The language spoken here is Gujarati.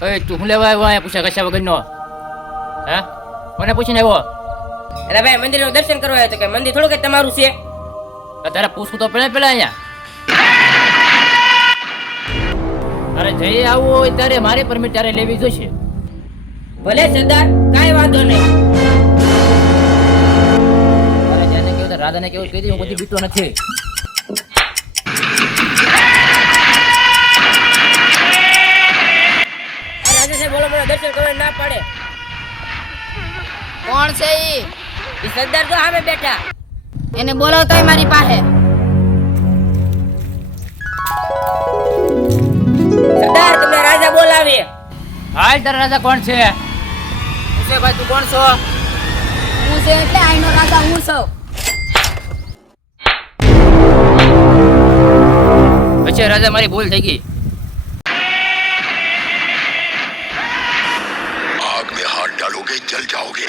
એ તું હું લેવા આવ્યો અહીંયા પૂછ્યા કશા વગરનો? હા, કોને પૂછીને આવ્યો? એટલે ભાઈ મંદિરનું દર્શન કરવા આવ્યો તો કે મંદિર થોડું કે તમારું છે. તારે પૂછવું તો પેલા અહીંયા. અરે જઈ આવવું હોય ત્યારે મારી પરમિટ ત્યારે લેવી જોઈશે. ભલે સરદાર, કાંઈ વાંધો નહીં. અરે જેને કહ્યું રાધાને કેવું કહી દે, હું બધી બીતો નથી. રાજા સાહેબ બોલો મને દર્શન કરવા ના પાડે. કોણ છે ઈ? ઈ સરદાર તો સામે બેઠા. એને બોલાવતોય મારી પાસે. સરદાર તમે રાજા બોલાવીએ. હાલ તારા રાજા કોણ છે? પૂછે ભાઈ તું કોણ છો? હું છે એટલે આઈનો રાજા હું છું. પછી રાજા મારી ભૂલ થઈ ગઈ. आग में हाथ डालोगे जल जाओगे।